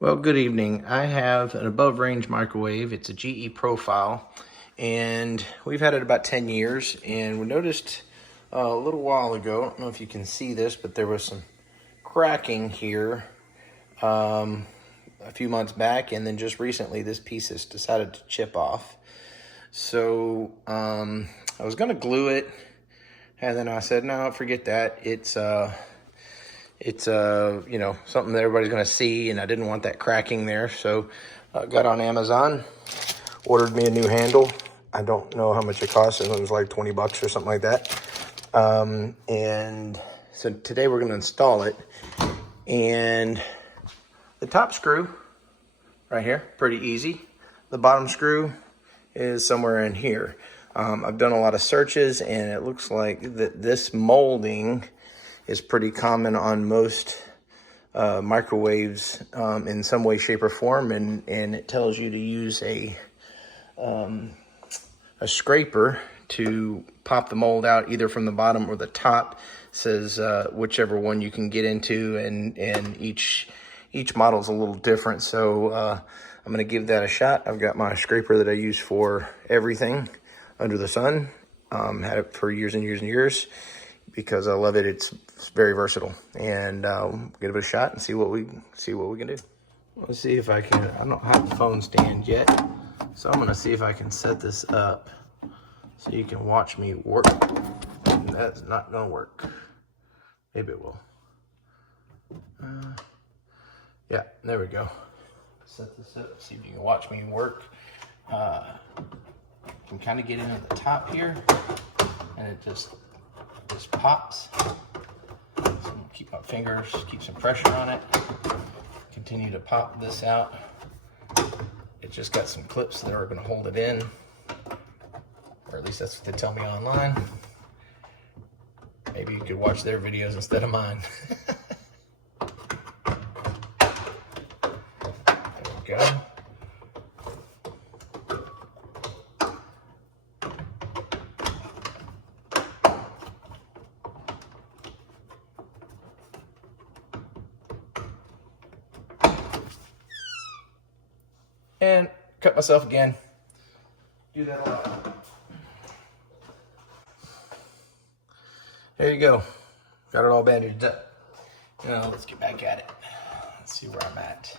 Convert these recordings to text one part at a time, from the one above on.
Well, good evening. I have an above range microwave. It's a GE Profile, and we've had it about 10 years. And we noticed a little while ago, I don't know if you can see this, but there was some cracking here a few months back, and then just recently this piece has decided to chip off. So I was going to glue it, and then I said, no, forget that. It's something that everybody's going to see, and I didn't want that cracking there. So I got on Amazon, ordered me a new handle. I don't know how much it cost. It was like 20 bucks or something like that. And so today we're going to install it. And the top screw right here, pretty easy. The bottom screw is somewhere in here. I've done a lot of searches, and it looks like that this molding is pretty common on most microwaves in some way, shape, or form, and it tells you to use a scraper to pop the mold out, either from the bottom or the top. It says whichever one you can get into, and each model is a little different. So I'm going to give that a shot. I've got my scraper that I use for everything under the sun. Had it for years and years and years, because I love it. It's very versatile, and give it a shot and see what we can do. Let's see if I can. I don't have a phone stand yet, so I'm gonna see if I can set this up so you can watch me work. And that's not gonna work. Maybe it will. Yeah, there we go. Set this up. See if you can watch me work. Can kind of get in at the top here, and it just pops. So keep my fingers, keep some pressure on it. Continue to pop this out. It just got some clips that are going to hold it in, or at least that's what they tell me online. Maybe you could watch their videos instead of mine. There we go. And cut myself again. Do that a lot. There you go. Got it all bandaged up. Now let's get back at it. Let's see where I'm at.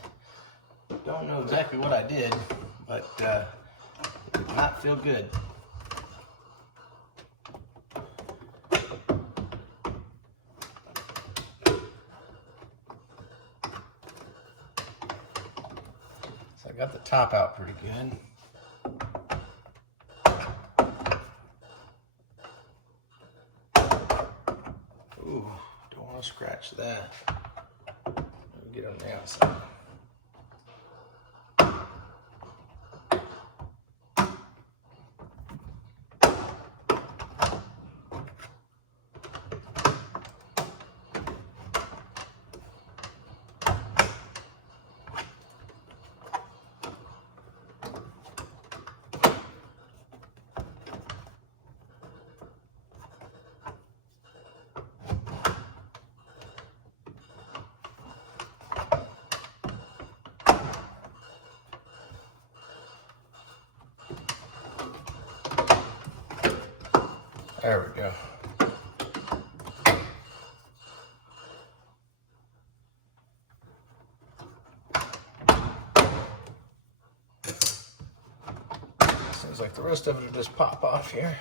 Don't know exactly what I did, but it did not feel good. So I got the top out pretty good. Ooh, don't want to scratch that. Let me get on the outside. There we go. Seems like the rest of it will just pop off here.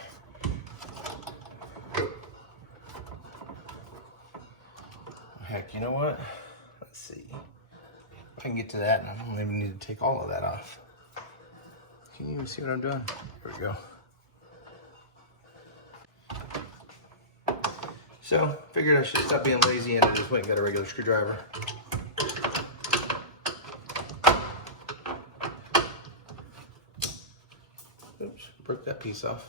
Heck, you know what? Let's see. If I can get to that, and I don't even need to take all of that off. Can you even see what I'm doing? Here we go. So, figured I should stop being lazy, and I just went and got a regular screwdriver. Oops, broke that piece off.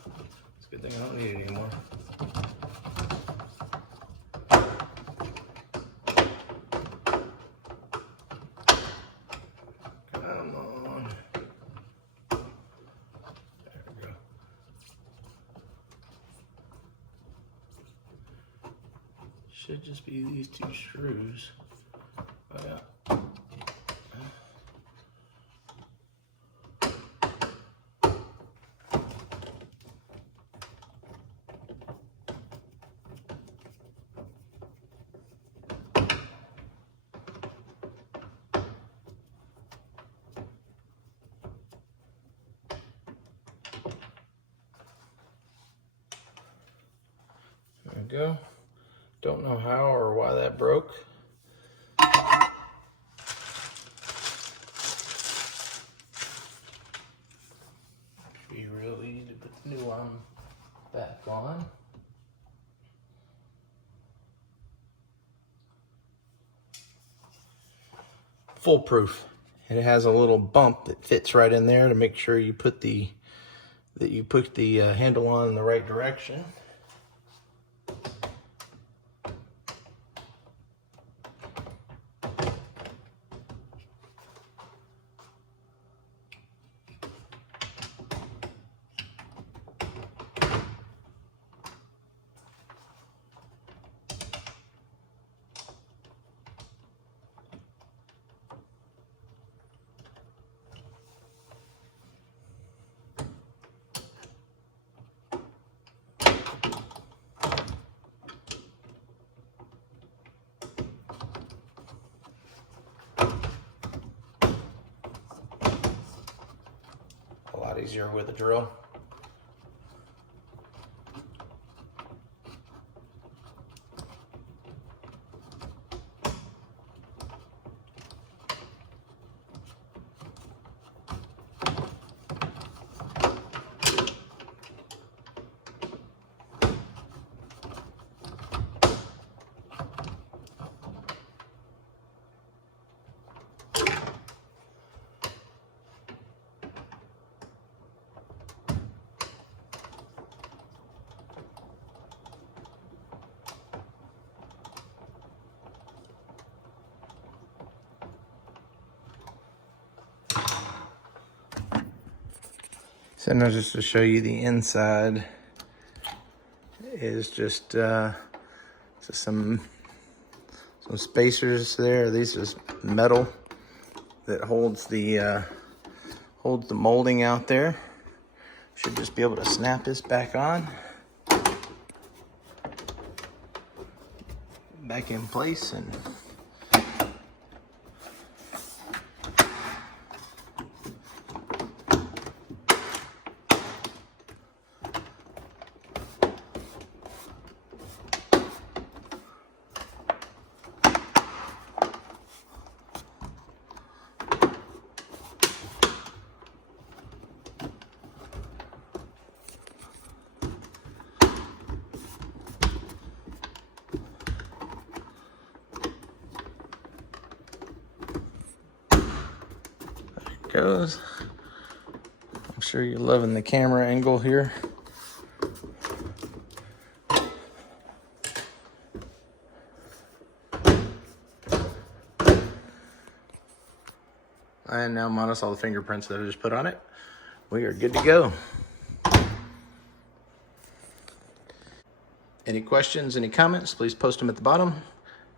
It's a good thing I don't need it anymore. Come on. There we go. Should just be these two screws. Oh yeah. go. Don't know how or why that broke. Be real easy to put the new arm back on. Foolproof. It has a little bump that fits right in there to make sure you put the handle on in the right direction. A lot easier with a drill. So now just to show you the inside is just some spacers there. These are metal that holds the molding out there. Should just be able to snap this back on, back in place, and goes. I'm sure you're loving the camera angle here. And now minus all the fingerprints that I just put on it, we are good to go. Any questions, any comments, please post them at the bottom.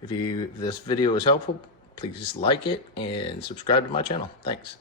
If this video was helpful, please like it and subscribe to my channel. Thanks.